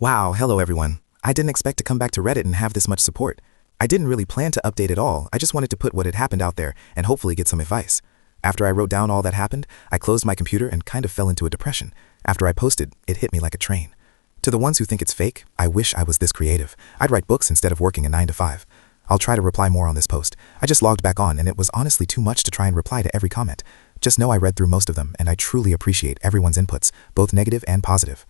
Wow, hello everyone. I didn't expect to come back to Reddit and have this much support. I didn't really plan to update at all, I just wanted to put what had happened out there and hopefully get some advice. After I wrote down all that happened, I closed my computer and kind of fell into a depression. After I posted, it hit me like a train. To the ones who think it's fake, I wish I was this creative. I'd write books instead of working a 9 to 5. I'll try to reply more on this post. I just logged back on and it was honestly too much to try and reply to every comment. Just know I read through most of them and I truly appreciate everyone's inputs, both negative and positive.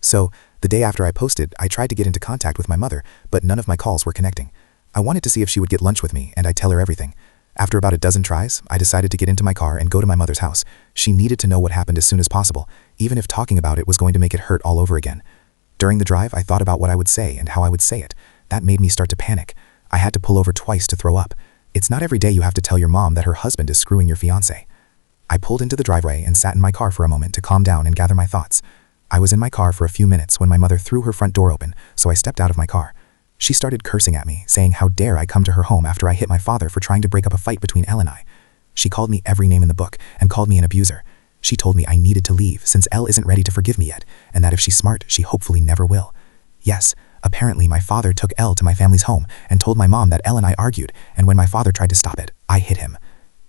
So, the day after I posted, I tried to get into contact with my mother, but none of my calls were connecting. I wanted to see if she would get lunch with me, and I'd tell her everything. After about a dozen tries, I decided to get into my car and go to my mother's house. She needed to know what happened as soon as possible, even if talking about it was going to make it hurt all over again. During the drive, I thought about what I would say and how I would say it. That made me start to panic. I had to pull over twice to throw up. It's not every day you have to tell your mom that her husband is screwing your fiancé. I pulled into the driveway and sat in my car for a moment to calm down and gather my thoughts. I was in my car for a few minutes when my mother threw her front door open, so I stepped out of my car. She started cursing at me, saying how dare I come to her home after I hit my father for trying to break up a fight between Elle and I. She called me every name in the book and called me an abuser. She told me I needed to leave since Elle isn't ready to forgive me yet, and that if she's smart, she hopefully never will. Yes, apparently my father took Elle to my family's home and told my mom that Elle and I argued, and when my father tried to stop it, I hit him.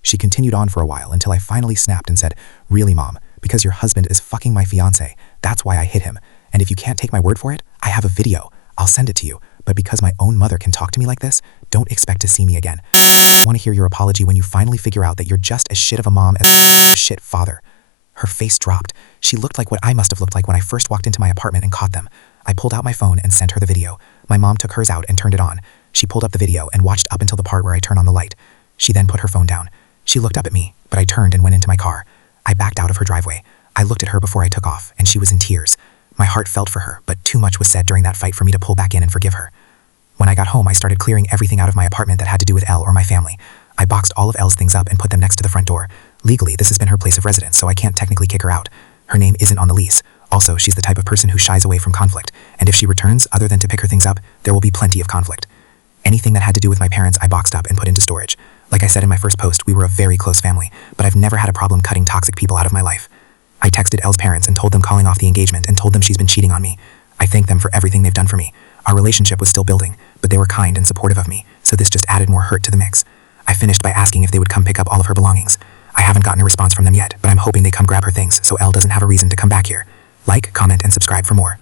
She continued on for a while until I finally snapped and said, "Really, Mom? Because your husband is fucking my fiancé. That's why I hit him. And if you can't take my word for it, I have a video. I'll send it to you. But because my own mother can talk to me like this, don't expect to see me again. I want to hear your apology when you finally figure out that you're just as shit of a mom as a shit father." Her face dropped. She looked like what I must have looked like when I first walked into my apartment and caught them. I pulled out my phone and sent her the video. My mom took hers out and turned it on. She pulled up the video and watched up until the part where I turn on the light. She then put her phone down. She looked up at me, but I turned and went into my car. I backed out of her driveway. I looked at her before I took off, and she was in tears. My heart felt for her, but too much was said during that fight for me to pull back in and forgive her. When I got home, I started clearing everything out of my apartment that had to do with Elle or my family. I boxed all of Elle's things up and put them next to the front door. Legally, this has been her place of residence, so I can't technically kick her out. Her name isn't on the lease. Also, she's the type of person who shies away from conflict, and if she returns, other than to pick her things up, there will be plenty of conflict. Anything that had to do with my parents, I boxed up and put into storage. Like I said in my first post, we were a very close family, but I've never had a problem cutting toxic people out of my life. I texted Elle's parents and told them calling off the engagement and told them she's been cheating on me. I thanked them for everything they've done for me. Our relationship was still building, but they were kind and supportive of me, so this just added more hurt to the mix. I finished by asking if they would come pick up all of her belongings. I haven't gotten a response from them yet, but I'm hoping they come grab her things so Elle doesn't have a reason to come back here. Like, comment, and subscribe for more.